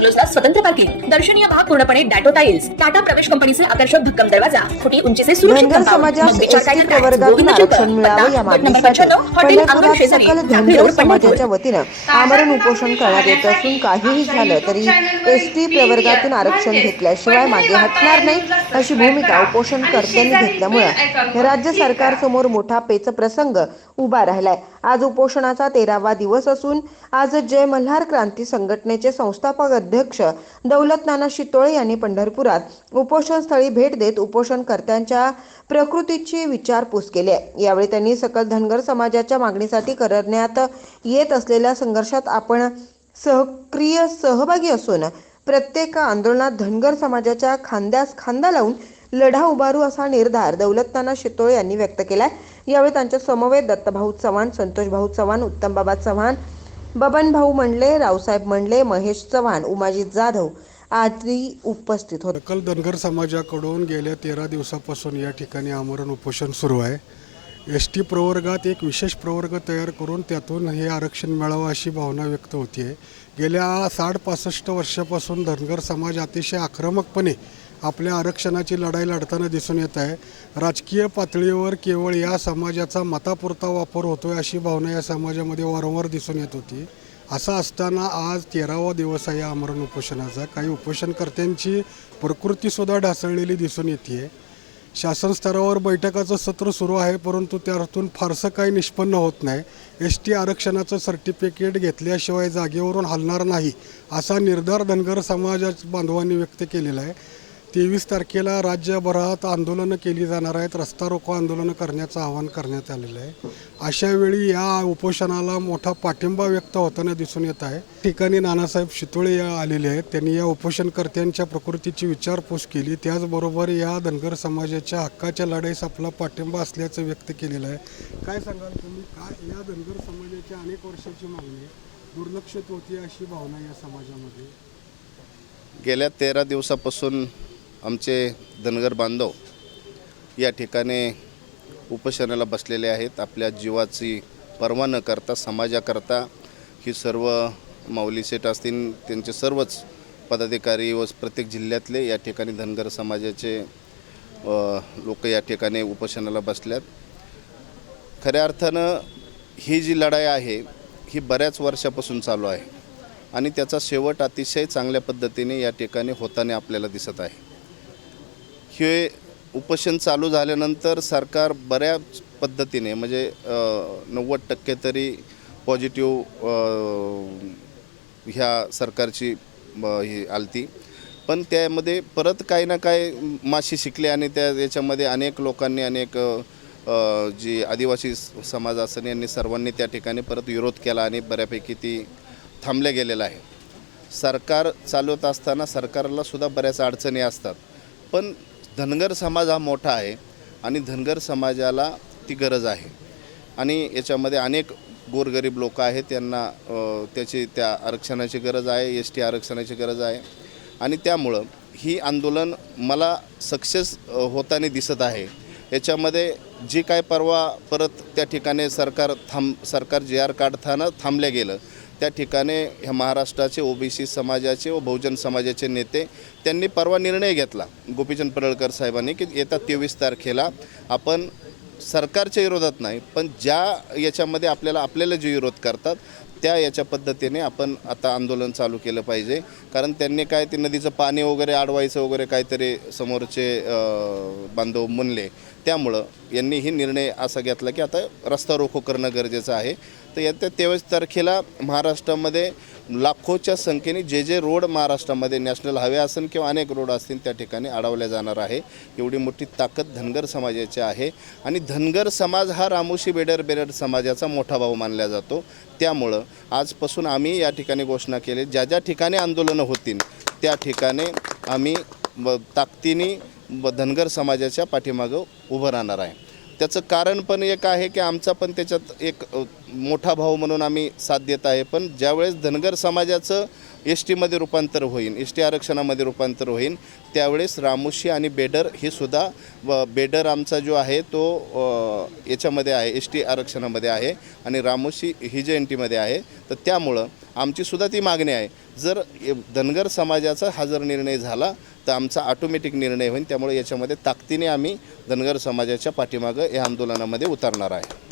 बंगलोजला स्वतंत्र पार्किंग दर्शनीय भाग पूर्णपणे डॅटो टाइल्स टाटा प्रवेश कंपनीचे आकर्षक भक्कम दरवाजा फुटी उंचीचे सुरक्षित धनगर कंपाऊंड, समाजास मग विचार काय एसटी करताय? प्रवर्गातून गोविंद शिल्प, आरक्षण मिळावं या पत्ता, गट नंबर मागणीसाठी 95, हॉटेल आंदोलन पंढरपुरात शेजारी, सकल टाकळी धनगर रोड, समाजाच्या पंढरपूर. वतीनं आमरण उपोषण करण्यात येत असून काहीही झालं तरी एसटी प्रवर्गातून आरक्षण घेतल्याशिवाय मागे हटणार नाही अशी भूमिका उपोषणकर्त्यांनी घेतल्यामुळे राज्य सरकारसमोर मोठा पेचप्रसंग उभा राहिलाय आज उपोषणाचा तेरावा दिवस असून आज जय मल्हार क्रांती संघटनेचे संस्थापक अध्यक्ष दौलत नाना शितोळे यांनी पंढरपुरात उपोषणस्थळी भेट देत उपोषणकर्त्यांच्या प्रकृतीची विचारपूस केली आहे. यावेळी त्यांनी सकल धनगर समाजाच्या मागणीसाठी करण्यात येत असलेल्या संघर्षात आपण सक्रिय सहभागी असून प्रत्येक आंदोलनात धनगर समाजाच्या खांद्यास खांदा लावून लढा उभारू असा निर्धार दौलतनाना शितोळे यांनी व्यक्त केलाय. यावेळी त्यांच्या समवेत दत्तभाऊ चव्हाण संतोष भाऊ चव्हाण उत्तमबाबा चव्हाण बबन भाऊ म्हणले रावसाहेब म्हणले महेश चव्हाण उमाजी जाधव आदी उपस्थित होते. सकल धनगर समाजाकडून गेल्या तेरा दिवसापासून या ठिकाणी आमरण उपोषण सुरू आहे. एस टी प्रवर्गात एक विशेष प्रवर्ग तयार करून त्यातून हे आरक्षण मिळावं अशी भावना व्यक्त होती आहे गेल्या साठ पासष्ट वर्षापासून धनगर समाज अतिशय आक्रमकपणे आपल्या आरक्षणाची लढाई लढताना दिसून येत आहे. राजकीय पातळीवर केवळ या समाजाचा मतापुरता वापर होतोय अशी भावना या समाजामध्ये वारंवार दिसून येत होती. असं असताना आज तेरावा दिवस आहे या आमरण उपोषणाचा. काही उपोषणकर्त्यांची प्रकृतीसुद्धा ढासळलेली दिसून येते शासन स्तरावर बैठकाचं सत्र सुरू आहे परंतु त्यातून फारसं काही निष्पन्न होत नाही. एस टी आरक्षणाचं सर्टिफिकेट घेतल्याशिवाय जागेवरून हलणार नाही असा निर्धार धनगर समाजा बांधवांनी व्यक्त केलेला आहे. तेवीस तारखेला राज्यभरात आंदोलनं केली जाणार आहेत. रस्ता रोको आंदोलनं करण्याचं आवाहन करण्यात आलेलं आहे. अशा वेळी या उपोषणाला मोठा पाठिंबा व्यक्त होताना दिसून येत आहे. ठिकाणी नानासाहेब शितोळे या आलेले आहेत. त्यांनी या उपोषणकर्त्यांच्या प्रकृतीची विचारपूस केली. त्याचबरोबर या धनगर समाजाच्या हक्काच्या लढाईस आपला पाठिंबा असल्याचं व्यक्त केलेलं आहे. काय सांगाल तुम्ही? काय या धनगर समाजाची अनेक वर्षाची मागणी दुर्लक्षित होती अशी भावना या समाजामध्ये? गेल्या तेरा दिवसापासून आमचे धनगर बांधव या ठिकाणी उपोषणाला बसलेले आहेत. आपल्या जीवाची पर्वा न करता समाजाकरता ही सर्व माऊली सेठ असतील त्यांचे सर्वच पदाधिकारी व प्रत्येक जिल्ह्यातले या ठिकाणी धनगर समाजाचे लोक या ठिकाणी उपोषणाला बसल्यात. खऱ्या अर्थानं ही जी लढाई आहे ही बऱ्याच वर्षापासून चालू आहे आणि त्याचा शेवट अतिशय चांगल्या पद्धतीने या ठिकाणी होताना आपल्याला दिसत आहे. हे उपोषण चालू झाल्यानंतर सरकार बऱ्याच पद्धतीने म्हणजे नव्वद टक्के तरी पॉझिटिव्ह ह्या सरकारची ही आलती. पण त्यामध्ये परत काही ना काही माशी शिकले आणि त्या याच्यामध्ये अनेक लोकांनी अनेक जी आदिवासी समाज असेल यांनी सर्वांनी त्या ठिकाणी परत विरोध केला आणि बऱ्यापैकी ती थांबल्या गेलेलं आहे सरकार चालवत असताना सरकारला सुद्धा बऱ्याच अडचणी असतात. पण धनगर समाज हा मोठा आहे आणि धनगर समाजाला ती गरज आहे. आणि याच्यामध्ये अनेक गोरगरीब लोक आहेत त्यांना त्याची त्या आरक्षणाची गरज आहे एस टी आरक्षणाची गरज आहे. आणि त्यामुळं ही आंदोलन मला सक्सेस होताना दिसत आहे. याच्यामध्ये जी काय परवा परत त्या ठिकाणी सरकार थांब सरकार जे आर काढताना थांबल्या गेलं त्या ठिकाणी ह्या महाराष्ट्राचे ओबीसी समाजाचे व बहुजन समाजाचे नेते त्यांनी परवा निर्णय घेतला गोपीचंद पडळकर साहेबांनी की येत्या तेवीस तारखेला आपण सरकारच्या विरोधात नाही पण ज्या याच्यामध्ये आपल्याला आपल्याला जे विरोध करतात त्या याच्या पद्धतीने आपण आता आंदोलन चालू केलं पाहिजे. कारण त्यांनी काय ते नदीचं पाणी वगैरे अडवायचं वगैरे काहीतरी समोरचे बांधव म्हणले. त्यामुळं यांनी ही निर्णय असा घेतला की आता रस्ता रोखो करणं गरजेचं आहे. तर येत्या तेवीस तारखेला महाराष्ट्रामध्ये लाखोच्या संख्येने जे जे रोड महाराष्ट्रामध्ये नॅशनल हायवे असेल किंवा अनेक रोड असतील त्या ठिकाणी अडवल्या जाणार आहे. एवढी मोठी ताकद धनगर समाजाची आहे. आणि धनगर समाज हा रामोशी बेडर बेडर समाजाचा मोठा भाऊ मानला जातो. त्यामुळं आजपासून आम्ही या ठिकाणी घोषणा केली. ज्या ज्या ठिकाणी आंदोलनं होतील त्या ठिकाणी आम्ही ब- ताकदीने ब- धनगर समाजाच्या पाठीमागं उभं राहणार आहे. त्याचं कारण पण एक आहे की आमचा पण त्याच्यात एक मोठा भाऊ म्हणून आम्ही साथ देत आहे. पण ज्यावेळेस धनगर समाजाचं एस टीमध्ये रूपांतर होईल एस टी आरक्षणामध्ये रूपांतर होईल त्यावेळेस रामोशी आणि बेडर हे सुद्धा व बेडर आमचा जो आहे तो याच्यामध्ये आहे एस टी आरक्षणामध्ये आहे आणि रामोशी ही जे एन टीमध्ये आहे तर त्यामुळं आमची सुद्धा ती मागणी आहे. जर धनगर समाजाचा हा जर निर्णय झाला तर आमचा ऑटोमॅटिक निर्णय होईल. त्यामुळे याच्यामध्ये ताकदीने आम्ही धनगर समाजाच्या पाठीमागं या आंदोलनामध्ये उतरणार आहे.